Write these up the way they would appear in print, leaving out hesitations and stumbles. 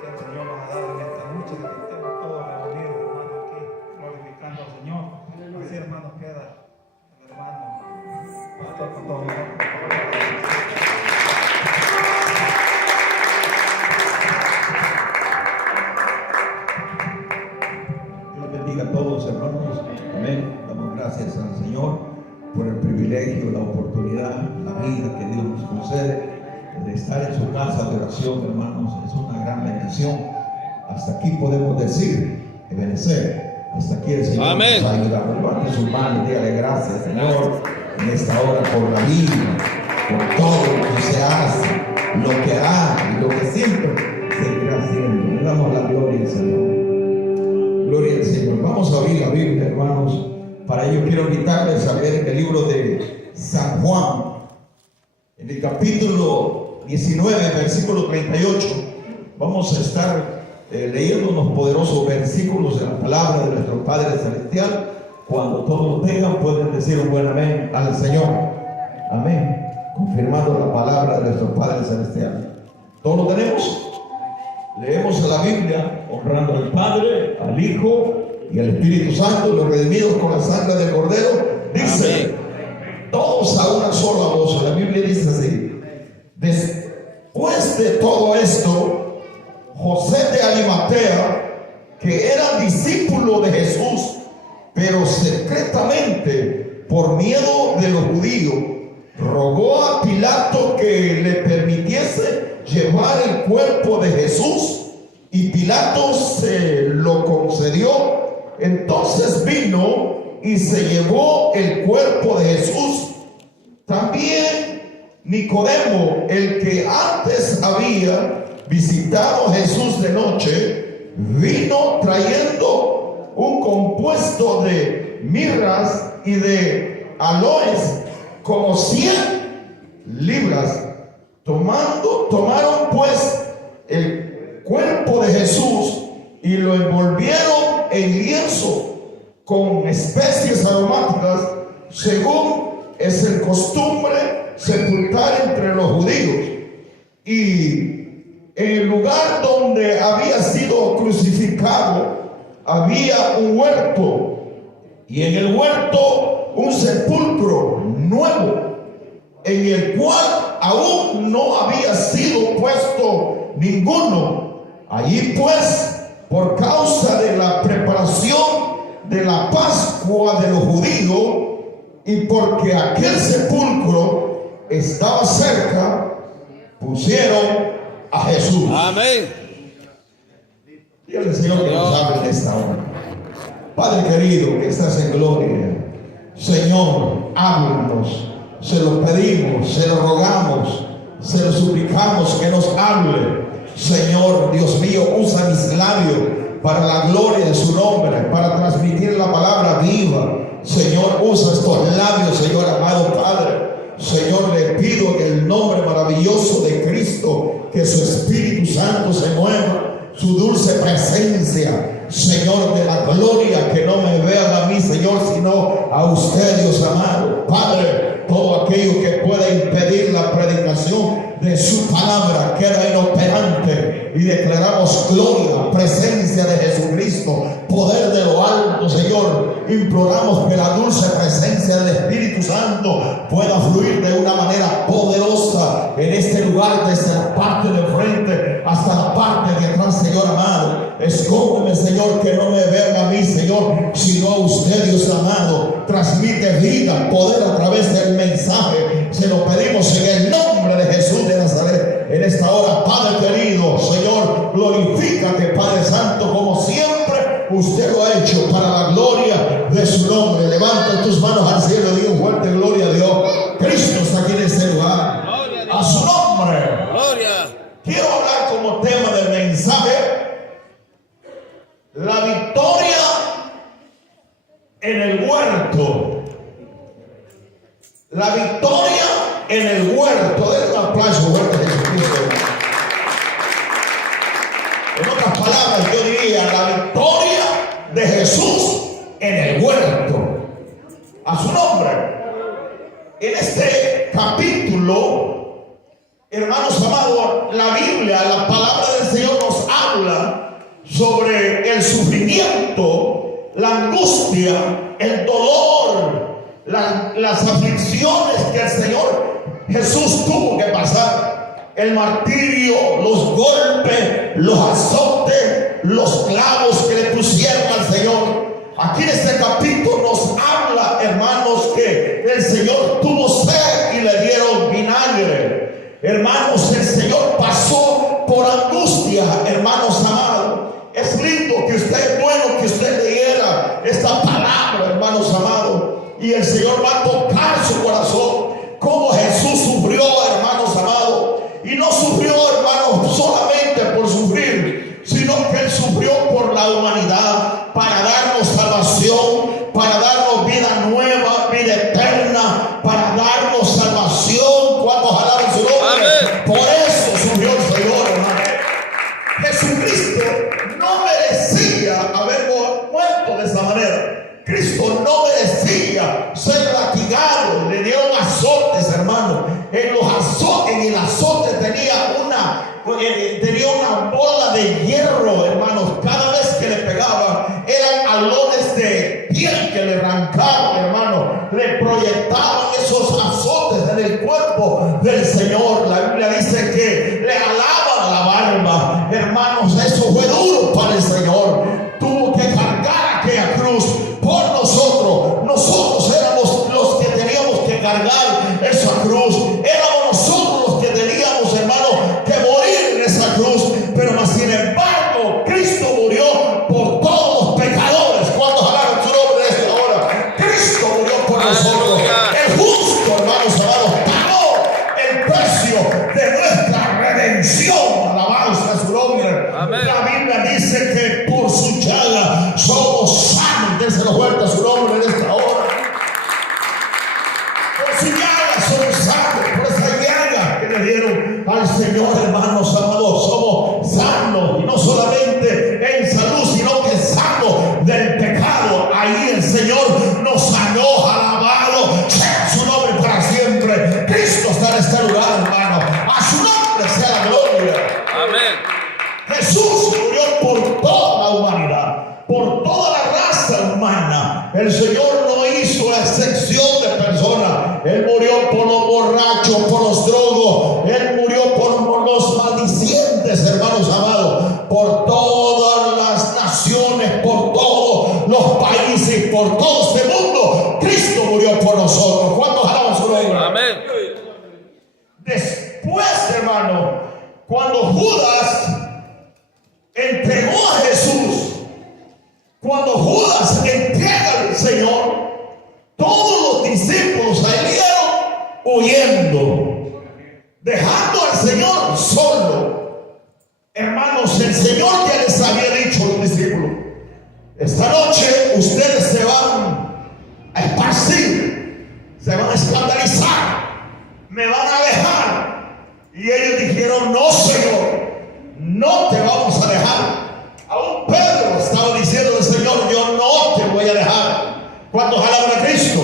que el Señor nos ha dado en esta noche, de que estemos todos reunidos, hermano, aquí, glorificando al Señor. Así, hermano, queda el hermano pastor con todo nosotros. Dios bendiga a todos, hermanos. Amén. Damos gracias al Señor por el privilegio, la oportunidad, la vida que Dios nos concede de estar en su casa de oración, hermanos. Es una gran bendición. Hasta aquí podemos decir, obedecer. Hasta aquí el Señor Amén. nos ha ayudado. Levante sus manos y dígale gracias, Señor, en esta hora por la vida, por todo lo que se hace, lo que hace y lo que siempre seguirá haciendo. Le damos la gloria al Señor. Gloria al Señor. Vamos a abrir la Biblia, hermanos. Para ello quiero invitarles a leer el libro de San Juan, en el capítulo 19, versículo 38. Vamos a estar leyendo unos poderosos versículos de la palabra de nuestro Padre Celestial. Cuando todos lo tengan, pueden decir un buen amén al Señor. Amén. Confirmando la palabra de nuestro Padre Celestial. ¿Todos lo tenemos? Leemos la Biblia honrando al Padre, al Hijo y al Espíritu Santo, los redimidos con la sangre del Cordero. Dice, todos a una sola voz. La Biblia dice así: después de todo esto, José de Arimatea, que era discípulo de Jesús, pero secretamente por miedo de los judíos, rogó a Pilato que le permitiese llevar el cuerpo de Jesús, y Pilato se lo concedió. Entonces vino y se llevó el cuerpo de Jesús. También Nicodemo, el que antes había visitado a Jesús de noche, vino trayendo un compuesto de mirras y de aloes, como 100 libras. Tomaron pues el cuerpo de Jesús y lo envolvieron en lienzo con especies aromáticas, según es el costumbre sepultar entre los judíos. Y en el lugar donde había sido crucificado había un huerto, y en el huerto un sepulcro nuevo, en el cual aún no había sido puesto ninguno. Allí pues, por causa de la preparación de la Pascua de los judíos, y porque aquel sepulcro estaba cerca, pusieron a Jesús. Amén. Dígale al Señor que nos hable en esta hora. Padre querido, que estás en gloria, Señor, háblanos. Se lo pedimos, se lo rogamos, se lo suplicamos que nos hable. Señor, Dios mío, usa mis labios para la gloria de su nombre, para transmitir la palabra viva. Señor, usa estos labios, Señor amado Padre. Señor, le pido en el nombre maravilloso de Cristo que su Espíritu Santo se mueva, su dulce presencia, Señor, de la gloria, que no me vean a mí, Señor, sino a usted, Dios amado. Padre, todo aquello que pueda impedir la predicación de su palabra queda inoperante, y declaramos gloria, presencia de Jesucristo, poder de lo alto, Señor. Imploramos que la dulce presencia del Espíritu Santo pueda fluir de una manera poderosa en este lugar, desde la parte de frente hasta la parte de atrás, Señor amado. Escóndeme, Señor, que no me vean a mí, Señor, sino a usted, Dios amado. Transmite vida, poder a través del mensaje. Se lo pedimos en el nombre de Jesús de Nazaret. En esta hora, Padre querido, Señor, glorifícate, Padre Santo, como siempre usted lo ha hecho, para la gloria de su nombre. Levanta tus manos al cielo y di un fuerte gloria a Dios. Cristo está aquí en este lugar. A su nombre. Gloria. Quiero hablar como tema del mensaje: la victoria en el huerto. La victoria en el huerto. Denle un aplauso fuerte a Jesucristo. En otras palabras, yo diría la victoria de Jesús en el huerto. A su nombre. En este capítulo, hermanos amados, la Biblia, la palabra del Señor nos habla angustia, el dolor, las aflicciones que el Señor Jesús tuvo que pasar, el martirio, los golpes, los azotes, los clavos que le pusieron al Señor. Aquí en este capítulo nos habla, hermanos, que el Señor tuvo sed y le dieron vinagre. Hermanos, el Señor pasó por angustia, hermanos amados. Es lindo que usted, es bueno que usted leyera esta palabra, hermanos amados, y el Señor va a tocar su corazón, como Jesús sufrió, hermanos amados, y no sufrió, hermanos, solamente por sufrir, sino que Él sufrió por la humanidad, para darnos salvación, para darnos vida nueva, vida eterna, para darnos salvación. ¿Cuántos alaban su nombre? Amén. Por eso sufrió el Señor, hermano. Jesucristo no merecía haber muerto de esa manera. Cristo no merecía ser latigado. Le dieron azotes, hermano. En el azote tenía una bola de hierro, hermanos. Cada vez que le pegaba, eran alones de piel que le arrancaban, hermano. Le proyectaban esos azotes en el cuerpo del Señor. La Biblia dice que le alaban la barba. Hermanos, eso fue duro para el Señor. Tuvo que cargar aquella cruz por nosotros. Nosotros éramos los que teníamos que cargar esa cruz. Éramos nosotros los que teníamos, hermano, que morir en esa cruz. Pero más sin embargo, Cristo murió por todos los pecadores. ¿Cuántos alaban su nombre en esta hora? Cristo murió por nosotros. El justo, hermanos amados, pagó el precio de nuestra redención. Alabanza a su nombre. Amén. La Biblia dice que por su llaga somos sanos. Déselo fuerte a su nombre en esta hora. Por su llaga somos sanos. Por esa llaga que le dieron al Señor, hermanos amados, somos sanos. Y no solamente en salud, sino que sanos del pecado. Ahí el Señor nos sanó. Alabado sea su nombre para siempre. Cristo está en este lugar, hermano. A su nombre sea la gloria. Amén. Jesús murió por toda la humanidad, por toda la raza humana. El Señor no hizo excepción de personas. Él murió por los borrachos, por los drogos. Él murió por los maldicientes, hermanos amados. Por todas las naciones, por todos los países, por todo este mundo. Cristo murió por nosotros. ¿Cuántos alaban su nombre? Amén. Después, hermano, cuando Judas entregó a Jesús, cuando Judas entrega al Señor, todos los discípulos salieron huyendo, dejando al Señor solo. Hermanos, el Señor ya les había dicho a los discípulos: esta noche ustedes se van a esparcir, se van a escandalizar, me van a dejar. Y ellos dijeron: no, Señor, no te vamos a dejar. Aún Pedro estaba diciendo al Señor: yo no te voy a dejar. ¿Cuántos alaban a Cristo?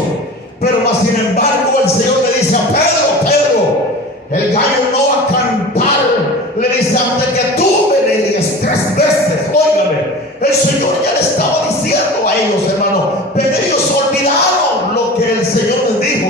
Pero más sin embargo el Señor le dice a Pedro: Pedro, el gallo no va a cantar. Le dice: antes que tú me niegues 3 veces. Óigame, el Señor ya le estaba diciendo a ellos, hermano, pero ellos olvidaron lo que el Señor les dijo.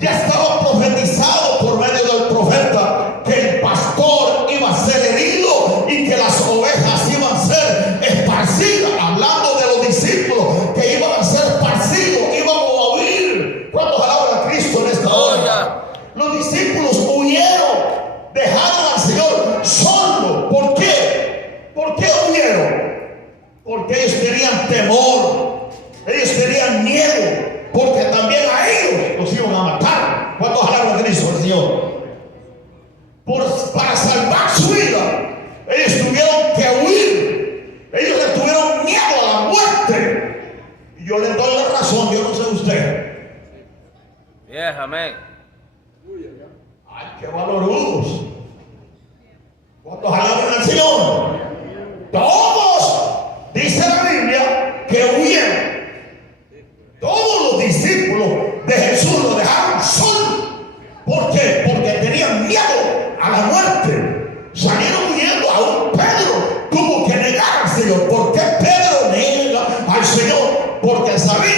Ya estaba profetizado por medio del profeta que el pastor iba a ser herido y que las ovejas iban a ser esparcidas, hablando de los discípulos que iban a ser esparcidos, iban a huir. ¿Cuántos alaban a Cristo en esta hora? Los discípulos huyeron, dejaron al Señor solo. ¿Por qué? ¿Por qué huyeron? Porque ellos tenían temor, ellos tenían miedo, porque también a ellos los iban a matar. ¿Cuántos alaban a Cristo, el Señor? Para salvar su vida, ellos tuvieron que huir. Ellos le tuvieron miedo a la muerte. Y yo les doy la razón, yo no sé usted. Amén. Ay, qué valorudos. ¿Cuántos alaban al Señor? Todos, dice la Biblia, que huyeron. Todos los discípulos de Jesús lo dejaron solo. ¿Por qué? Porque tenían miedo a la muerte. Salieron huyendo. Aún Pedro tuvo que negar al Señor. ¿Por qué Pedro niega al Señor? Porque sabía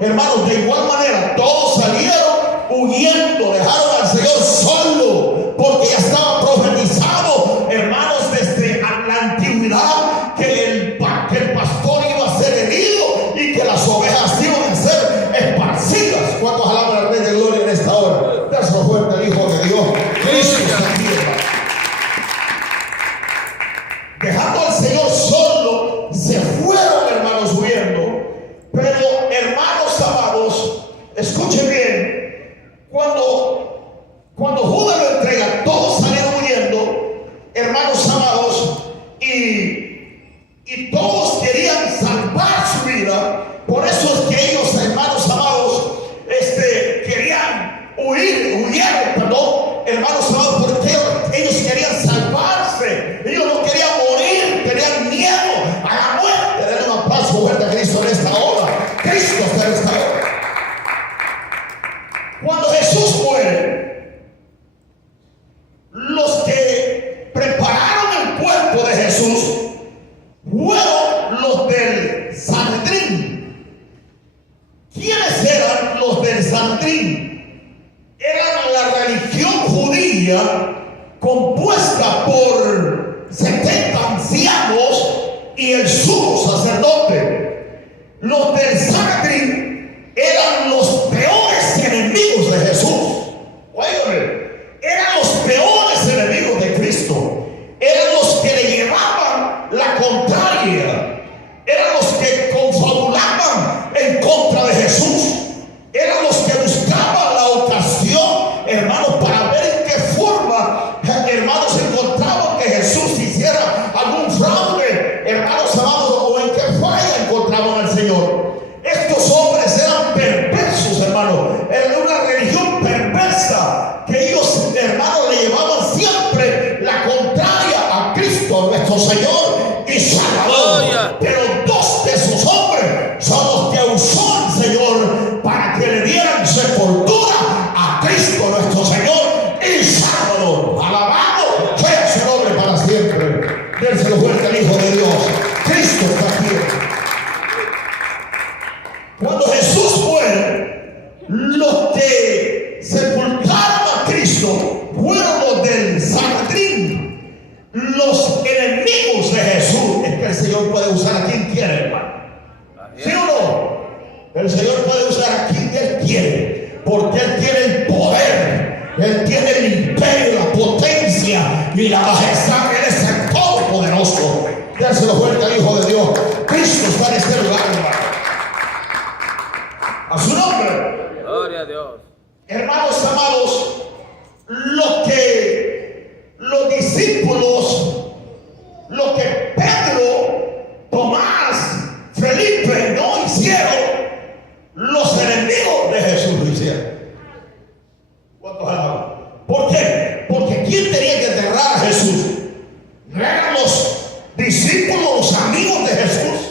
hermanos, de igual manera, todos salieron huyendo, dejaron al Señor solo, porque ya estaba profetizado, hermanos, desde la antigüedad, que el pastor iba a ser herido y que las ovejas iban a ser esparcidas. ¿Cuántos alaban al Rey de Gloria en esta hora? Dáselo fuerte al Hijo de Dios. Cristo está aquí, hermano. Dejando al Señor solo, se fueron, hermanos, huyendo. Pero, hermanos amados, escuchen bien, cuando Judas lo entrega, todos salieron huyendo, hermanos amados, y todos querían salvar su vida. Por eso es que ellos, hermanos amados, hermanos amados, porque ellos querían salvarse, ellos no querían morir, tenían miedo a la muerte. Denle un aplauso fuerte a Cristo en esta hora. Cristo está en esta hora. Cuando Jesús muere, los que prepararon el cuerpo de Jesús fueron los del Sanedrín. ¿Quiénes eran los del Sanedrín? Eran la religión judía compuesta por 70 ancianos y el sumo sacerdote. Los del Sanedrín eran los peores enemigos de Jesús. Óigame, eran los peores enemigos de Cristo. Eran los que le llevaban la contraria. Eran los que confabulaban en contra de Jesús. Eran los que buscaban la ocasión, hermanos, para ver en qué forma, hermanos, encontraban que Jesús hiciera algún fraude, hermanos amados, o en qué falla encontraban al Señor. Estos hombres eran perversos, hermanos. Era una religión perversa que ellos, hermanos, le llevaban siempre la contraria a Cristo, nuestro Señor y Salvador. Pero dos de esos hombres son los que usó el Señor para que le dieran sepultura a Cristo, nuestro Señor y Salvador. Alabado sea su nombre para siempre. Dénselo fuerte al Hijo de Dios. Cristo está aquí. Cuando Jesús muere, los que sepultaron a Cristo fueron los del Sanedrín, los enemigos de Jesús. Es que el Señor puede usar a quien quiere, hermano. ¿Sí o no? El Señor puede usar a quien Él quiere, porque Él tiene el poder, Él tiene el imperio, la potencia y la majestad. Él es el Todopoderoso. Déselo fuerte al Hijo de Dios. Cristo está en este lugar, hermano. A su nombre. Gloria a Dios. Hermanos amados, los discípulos, lo que Pedro, Tomás, Felipe no hicieron, los enemigos de Jesús lo hicieron. ¿Cuántos alaban? ¿Por qué? Porque ¿quién tenía que enterrar a Jesús? ¿No eran los discípulos, los amigos de Jesús?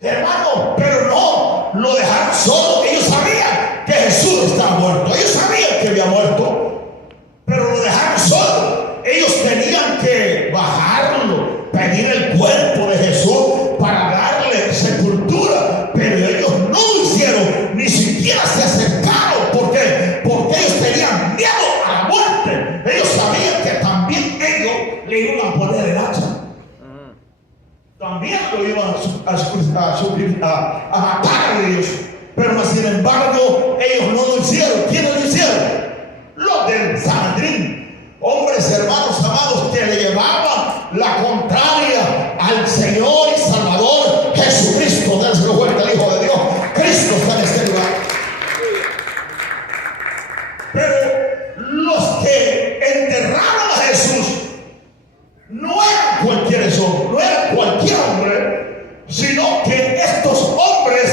Hermano, pero no, lo dejaron solo. Ellos sabían que Jesús estaba muerto, ellos sabían que había muerto, pero lo dejaron solo. Ellos tenían que bajarlo, pedir el cuerpo de Jesús para darle sepultura, pero ellos no lo hicieron, ni siquiera se acercaron. ¿Por qué? Porque ellos tenían miedo a la muerte. Ellos sabían que también ellos le iban a poner el hacha. También lo iban a matar a ellos, pero sin embargo ellos no lo hicieron. ¿Quiénes lo hicieron? Los del Sanedrín, hombres, hermanos amados, que le llevaban la contraria al Señor y Salvador Jesucristo. Déselo fuerte al Hijo de Dios. Cristo está en este lugar. Pero los que enterraron a Jesús no eran cualquier hombre, no eran cualquier hombre, sino que estos hombres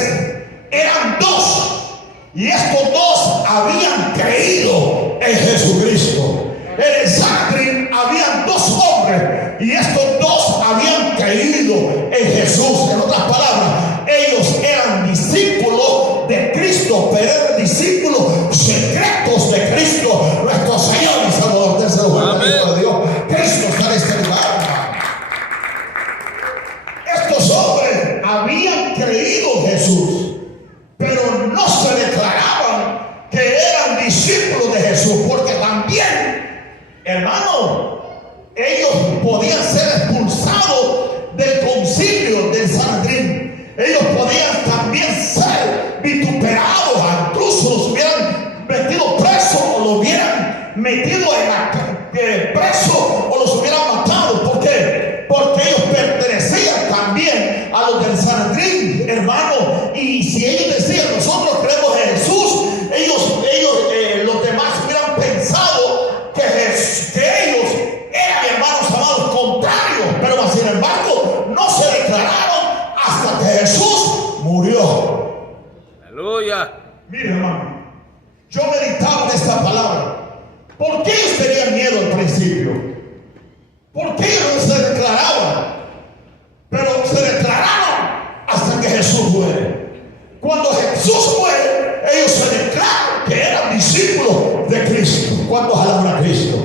eran dos, y estos dos habían creído en Jesucristo. En el Sanedrín habían dos hombres, y estos dos habían creído en Jesús. En otras palabras, ellos eran discípulos de Cristo, pero eran discípulos secretos de Cristo, nuestro Señor y Salvador. Tercero, Hijo de Dios. Cristo está en este lugar. Estos hombres habían creído en Jesús, pero hermano, ellos podían ser expulsados del concilio del Sanedrín. Ellos podían también ser vituperados, incluso los hubieran metido presos o los hubieran metido preso o los hubieran matado. ¿Por qué? Porque ellos pertenecían también a los del Sanedrín, hermano. Y si ellos decían, nosotros creemos en Jesús, los demás hubieran pensado que ellos eran, hermanos amados, contrarios. Pero sin embargo, no se declararon hasta que Jesús murió. Aleluya. Mire, hermano, yo meditaba en esta palabra. ¿Por qué ellos tenían miedo al principio? ¿Por qué ellos no se declaraban? Pero se declararon hasta que Jesús muere. Cuando Jesús muere, ellos se declaran que eran discípulos de Cristo. ¿Cuántos alaban a Cristo?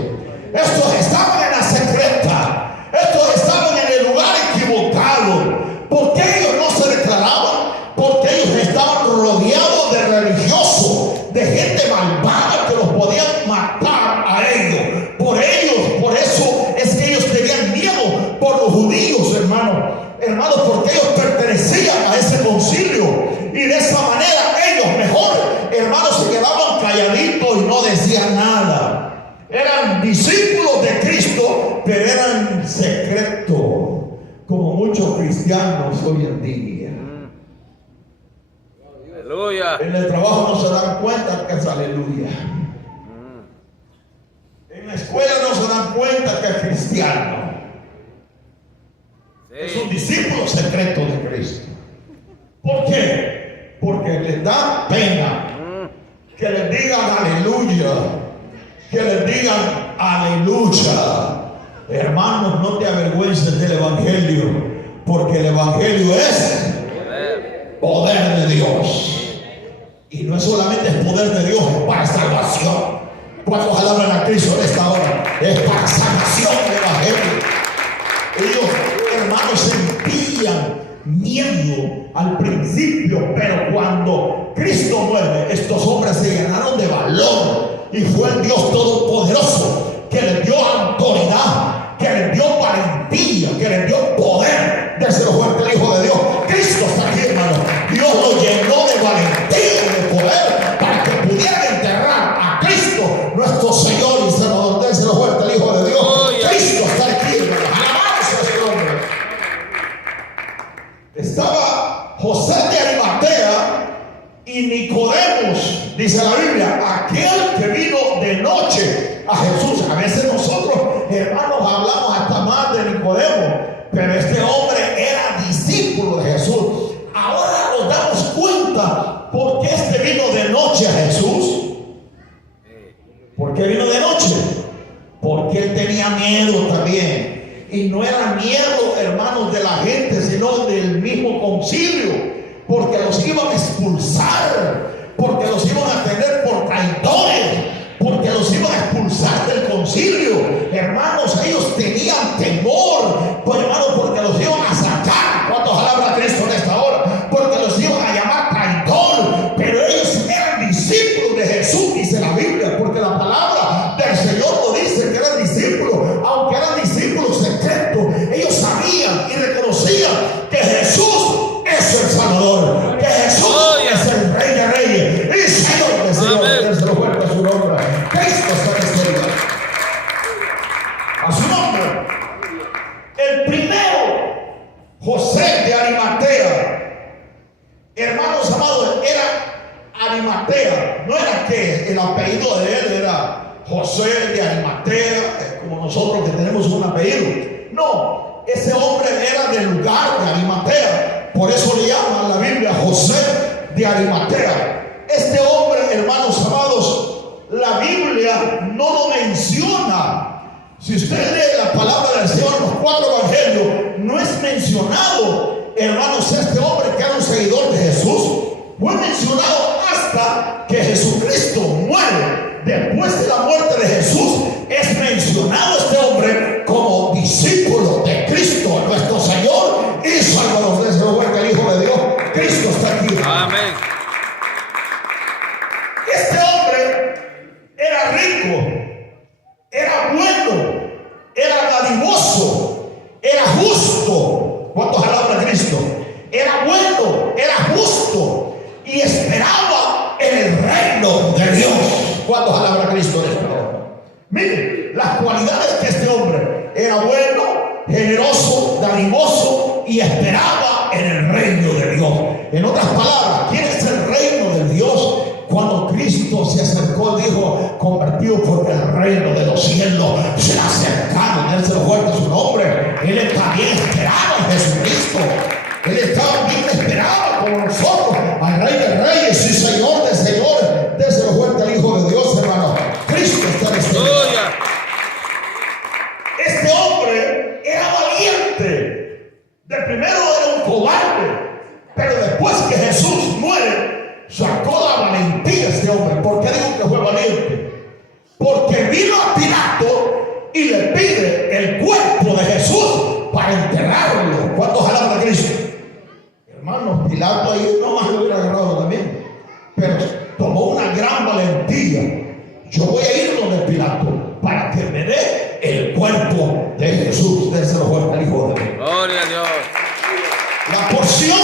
Estos estaban en la secreta. Estos estaban en el lugar equivocado. ¿Por qué ellos no se declaraban? Porque ellos estaban rodeados de religiosos, de gente malvada que los podían matar a ellos. Por eso es que ellos tenían miedo por los judíos, hermanos, porque ellos pertenecían a ese concilio. Y de esa manera ellos mejor, hermanos, se quedaban calladitos y no decían nada. Eran discípulos de Cristo, pero eran secretos, como muchos cristianos hoy en día. Aleluya. En el trabajo no se dan cuenta que es aleluya. En la escuela no se dan cuenta que es cristiano. Es un discípulo secreto de Cristo. ¿Por qué? Porque les da pena que les digan aleluya. Que les digan aleluya. Hermanos, no te avergüences del evangelio, porque el evangelio es poder de Dios. Y no es solamente el poder de Dios, es para salvación. ¿Cuántos alaban a Cristo en esta hora? Es para salvación el evangelio. Ellos, hermanos, sentían miedo al principio, pero cuando Cristo muere, estos hombres se llenaron de valor. Y fue el Dios Todopoderoso que les dio autoridad, que les dio valentía, que les dio poder. Déselo fuerte el Hijo de Dios. Cristo está aquí, hermano. Dios lo llenó de valentía y de poder para que pudieran enterrar a Cristo, nuestro Señor y Salvador. Déselo fuerte el Hijo de Dios. Cristo está aquí, hermano. Alabamos a ese nombre. Estaba José de Arimatea y Nicodemos, dice la Biblia, aquel que vino de noche a Jesús. A veces nosotros, hermanos, hablamos hasta más de Nicodemo, pero este hombre era discípulo de Jesús. Ahora nos damos cuenta por qué este vino de noche a Jesús. ¿Por qué vino de noche? Porque él tenía miedo también. Y no era miedo, hermanos, de la gente, sino del mismo concilio. Porque los iban a expulsar, porque los iban a tener por traidores, porque los iban a expulsar del concilio. Hermanos, ellos tenían temor, pues, hermanos, porque los iban a sacar. ¿Cuántos alaban a Cristo en esta hora? Porque los iban a llamar traidor. Pero ellos eran discípulos de Jesús, dice la Biblia, porque la palabra del Señor lo dice, que eran discípulos, aunque eran discípulos secretos. Ellos sabían y reconocían que Jesús es el Salvador, que Jesús es el Rey de Reyes y Señor de Señores. Se lo fuerte a su nombre. Cristo está en este lugar. A su nombre. El primero, José de Arimatea. Hermanos amados, era Arimatea. No era que el apellido de él era José de Arimatea, como nosotros que tenemos un apellido. No, ese hombre era del lugar de Arimatea. Por eso le llaman la Biblia José de Arimatea. Este hombre, hermanos amados, la Biblia no lo menciona. Si usted lee la palabra del Señor en los 4 evangelios, no es mencionado, hermanos, este hombre que era un seguidor de Jesús. Fue mencionado hasta que Jesucristo muere. Después de la muerte de Jesús, es mencionado este hombre como discípulo de Cristo, nuestro Señor y Salvador. Desde luego que el Hijo de Dios, Cristo está aquí. Amén. Este hombre era rico, era bueno, de Dios. ¿Cuántos alaban a Cristo en esta hora? Miren, las cualidades que este hombre era bueno, generoso, dadivoso y esperaba en el reino de Dios. En otras palabras, ¿quién es el reino de Dios? Cuando Cristo se acercó, dijo, convertido porque el reino de los cielos se ha acercado. Él se lo fuerte su nombre. Él está bien esperado en Jesucristo. Él estaba bien esperado como nosotros al Rey de Reyes y Señor de Señores. Déselo fuerte al Hijo de Dios, hermano. Cristo está en este lugar. Este hombre era valiente. De primero era un cobarde, pero después que Jesús muere, sacó la valentía este hombre. ¿Por qué digo que fue valiente? Porque vino a Pilato y le pide el cuerpo de Jesús para enterrarlo. ¿Cuántos alaban a Cristo? Hermanos, Pilato ahí nomás lo hubiera agarrado también, pero tomó una gran valentía. Yo voy a ir donde Pilato para que me dé el cuerpo de Jesús. Déselo fuerte al Hijo de Dios. Gloria a Dios. La porción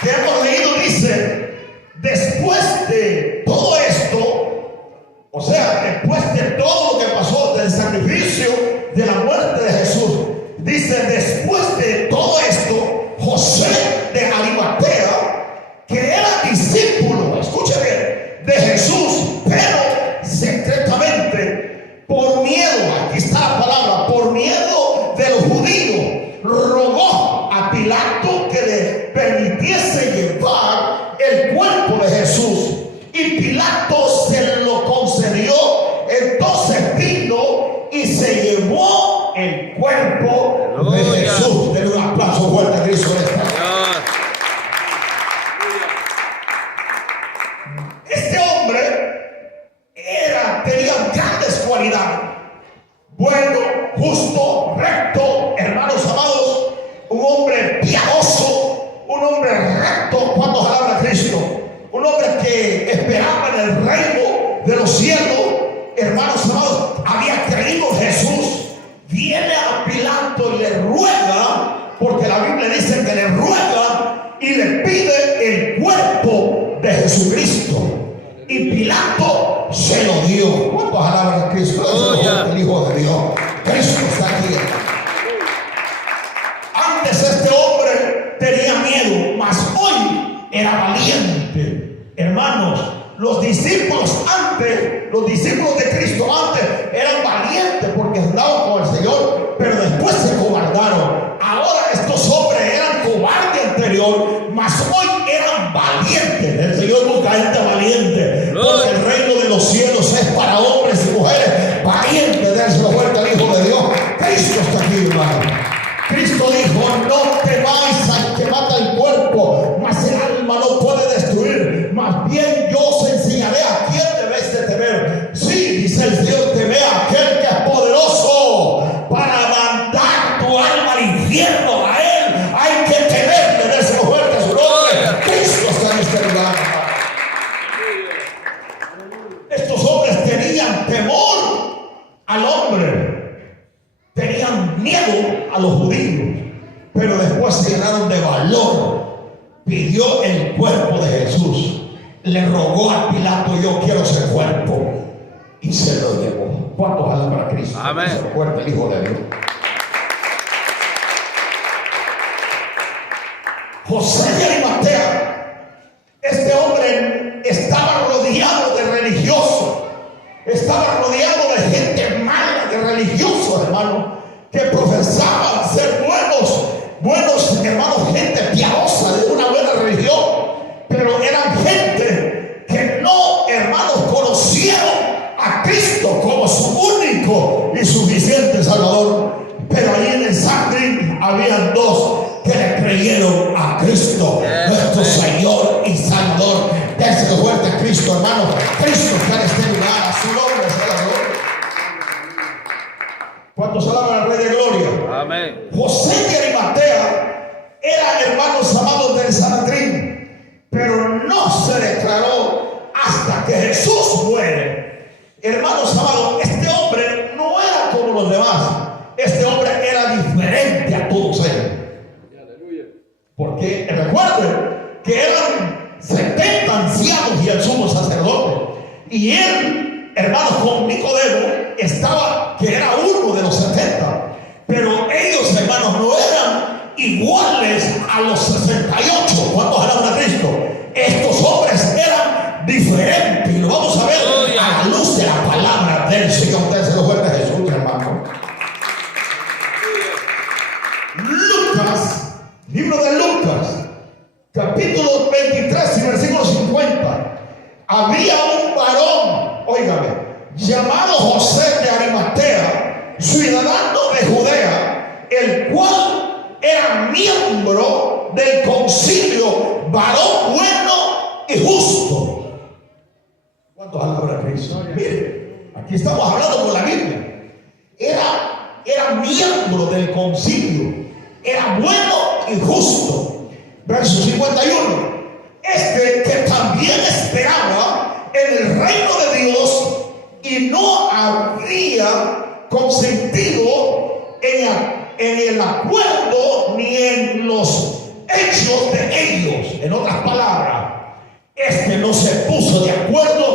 que hemos leído dice: después de todo esto, o sea, después de todo lo que pasó, del sacrificio, de la muerte de Jesús, dice: después de todo esto, José de Arimatea, que era discípulo, escuche bien, de Jesús, pero secretamente, por miedo, aquí está la palabra, por miedo de los judíos, rogó a Pilato que le permitiese llevar el cuerpo de Jesús. Y Pilato se lo concedió. Entonces vino y se llevó el cuerpo de Jesús. Denle un aplauso fuerte a Cristo. Este hombre tenía grandes cualidades. Bueno, justo, recto, hermanos amados, un hombre piadoso, un hombre recto. ¿Cuántos alaban a Cristo? Un hombre que esperaba en el reino de los cielos. Hermanos amados, había creído en Jesús. Viene a Pilato y le ruega, porque la Biblia dice que le ruega y le pide el cuerpo de Jesucristo. Y Pilato se lo dio. ¿Cuántos alaban a Cristo? El Hijo de Dios. Cristo está aquí. Antes este hombre tenía miedo, mas hoy era valiente. Hermanos, los discípulos de Cristo antes eran valientes porque andaban con el Señor, pero después se cobardaron. Ahora estos hombres eran cobardes anterior, mas hoy eran valientes. El Señor busca gente valiente, porque el reino de los cielos es para hombres y mujeres valientes. Déselo fuerte al Hijo de Dios. Cristo está aquí, hermano. Cristo dijo: no temáis al que mata el cuerpo, mas el alma no puede destruir. Más bien yo os enseñaré a quién debéis de temer. Sí, dice el Señor, teme a aquel que es poderoso para mandar tu alma al infierno. A él hay que temerle. Déselo fuerte a su nombre. Cristo está en este lugar. Estos hombres tenían temor al hombre, tenían miedo a los judíos, pero después se llenaron de valor. Pidió el cuerpo de Jesús, le rogó a Pilato: yo quiero ese cuerpo, y se lo llevó. ¿Cuántos alaban a Cristo? Amén. Fuerte el Hijo de Dios. José de Arimatea, este hombre estaba rodeado de religiosos, estaba rodeado de gente mala, de religiosos, hermano, que profesaban ser buenos hermanos, gente piadosa de una buena religión, pero eran gente que no, hermanos, conocieron a Cristo como su único y suficiente Salvador. Pero ahí en el Santín habían dos que le creyeron a Cristo, nuestro Señor y Salvador. Déselo fuerte a Cristo, hermano. Cristo está en este lugar. A su nombre sea la gloria. ¿Cuántos alaban al Rey de Gloria? Amén. José de Arimatea era, hermanos amados, del Sanedrín, pero no se declaró hasta que Jesús muere. Hermanos amados, este hombre no era como los demás. Este hombre era diferente a todos ellos. Porque recuerden que eran 70 ancianos y el sumo sacerdote. Y él, hermanos, con Nicodemo estaba, que era uno de los 70. Pero ellos, hermanos, no eran iguales a los 68. ¿Cuántos alaban a Cristo? Estos hombres eran diferentes. Y lo vamos a ver a la luz de la palabra del Señor. Usted se lo fuerte a Jesús, hermano. Lucas, libro de Lucas, capítulo 23 y versículo 50. Había un varón, óigame, llamado José de Arimatea, ciudadano de Judea, el cual era miembro del concilio, varón bueno y justo. ¿Cuántos alaban a Cristo? Mire, aquí estamos hablando con la Biblia. Era miembro del concilio, era bueno y justo. Verso 51. Este que también esperaba en el reino de Dios y no habría consentido en el acuerdo ni en los hechos de ellos. En otras palabras, este no se puso de acuerdo